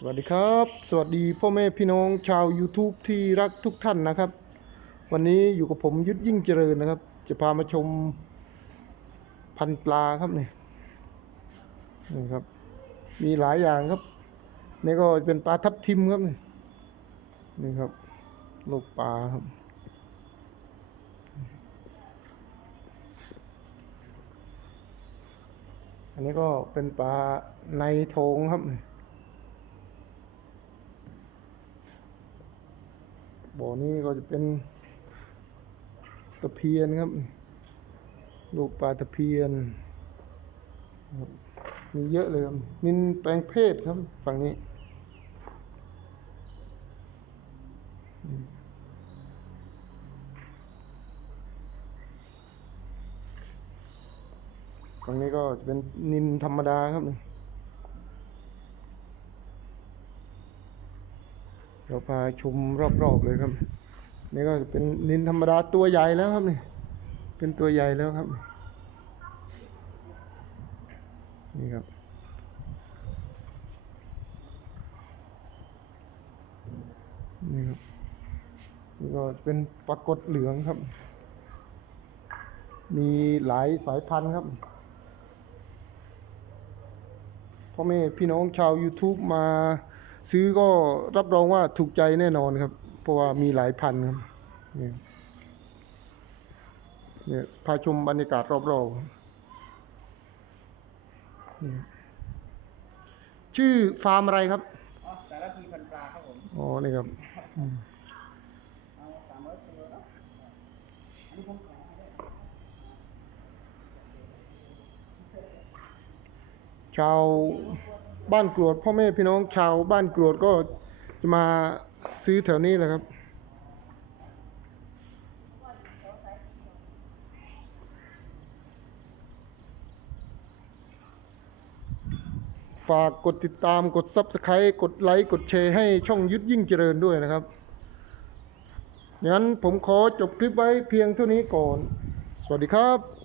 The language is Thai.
สวัสดีครับ สวัสดีพ่อแม่พี่น้องชาว YouTube ที่รักทุกท่านนะครับ วันนี้อยู่กับผมยุทธยิ่งเจริญนะครับ จะพามาชมพันปลาครับเนี่ยนี่ครับ มีหลายอย่างครับนี่ก็เป็นปลาทับทิมครับนี่นี่ครับลูกปลาครับอันนี้ก็เป็นปลาในโถงครับ บ่อนี้ก็จะเป็นตะเพียนครับ ลูกปลาตะเพียน มีเยอะเลยครับ นินแปลงเพศครับ ฝั่งนี้ ฝั่งนี้ก็จะเป็นนินธรรมดาครับ เราพาชมรอบๆเลยครับ นี่ก็จะเป็นนินธรรมดาตัวใหญ่แล้วครับนี่เป็นตัวใหญ่แล้วครับ นี่ครับนี่ครับนี่ก็เป็นปรากฏเหลืองครับ มีหลายสายพันธุ์ครับพ่อแม่พี่น้องชาว YouTube มา ซื้อก็รับรองว่าถูกใจแน่นอนครับ เพราะว่ามีหลายพันธุ์ครับเนี่ยเนี่ยพาชมบรรยากาศรอบๆนี่ชื่อฟาร์มอะไรครับอ๋อสารพีพันปลาครับผมอ๋อนี่ครับอืมเอาสามร้อยกิโลเนาะอันนี้ผมขอให้ได้ชาว บ้านกรวดพ่อแม่พี่น้องชาวบ้านกรวดก็จะมาซื้อแถวนี้แหละครับ ฝากกดติดตามกด Subscribe กดไลค์ กดแชร์ให้ช่องยุดยิ่งเจริญด้วยนะครับงั้นผมขอจบคลิปไว้เพียงเท่านี้ก่อน สวัสดีครับ